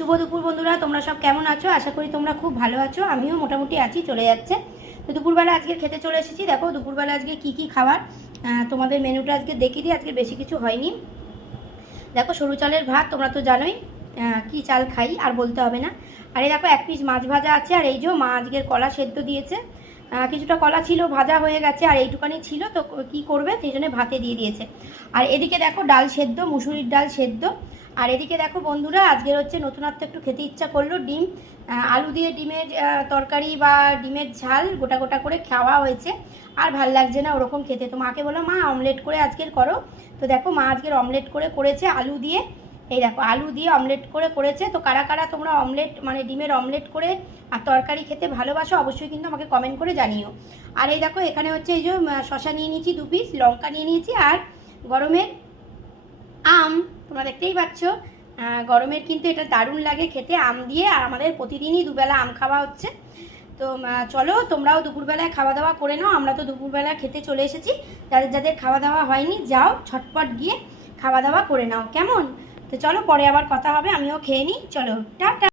শুভ দুপুর বন্ধুরা, তোমরা সব কেমন আছো? আশা করি তোমরা খুব ভালো আছো। আমিও মোটামুটি আছি, চলে যাচ্ছে। তো দুপুরবেলা আজকে খেতে চলে এসেছি। দেখো দুপুরবেলা আজকে কি কি খাবার, তোমাদের মেনুটা আজকে দেখিয়ে দিই। আজকে বেশি কিছু হয়নি। দেখো সরু চালের ভাত, তোমরা তো জানোই কি চাল খাই, আর বলতে হবে না। আর এই দেখো এক পিস মাছ ভাজা আছে। আর এই যে মা আজকের কলা সেদ্ধ দিয়েছে, কিছুটা কলা ছিল, ভাজা হয়ে গেছে, আর এইটুকানি ছিল তো কি করবে, সেই জন্য ভাতে দিয়ে দিয়েছে। আর এদিকে দেখো ডাল সেদ্ধ, মুসুরির ডাল সেদ্ধ। আর এদিকে দেখো বন্ধুরা, আজকের হচ্ছে নতুনত্ব একটু খেতে ইচ্ছা করলো, ডিম আলু দিয়ে ডিমের তরকারি বা ডিমের ঝাল গোটা গোটা করে খাওয়া হয়েছে। আর ভাল লাগছে না ওরকম খেতে, তো মাকে বলো মা অমলেট করে আজকের করো। তো দেখো মা আজকের অমলেট করেছে আলু দিয়ে। এই দেখো আলু দিয়ে অমলেট করেছে। তো কারা কারা তোমরা অমলেট মানে ডিমের অমলেট করে আর তরকারি খেতে ভালোবাসো, অবশ্যই কিন্তু আমাকে কমেন্ট করে জানিও। আর এই দেখো এখানে হচ্ছে এই যে শশা নিয়ে নিয়েছি 2 পিস, লঙ্কা নিয়ে নিয়েছি, আর গরমের আম। তোমরা দেখতেই পাচ্ছ, গরমের কিন্তু এটা দারুণ লাগে খেতে আম দিয়ে। আর আমাদের প্রতিদিনই দুবেলা আম খাওয়া হচ্ছে। তো চলো তোমরাও দুপুরবেলায় খাওয়া দাওয়া করে নাও। আমরা তো দুপুরবেলা খেতে চলে এসেছি। যাদের যাদের খাওয়া দাওয়া হয়নি, যাও ছটপট গিয়ে খাওয়া দাওয়া করে নাও, কেমন? তো চলো পরে আবার কথা হবে, আমিও খেয়ে নিই। চলো টাটা।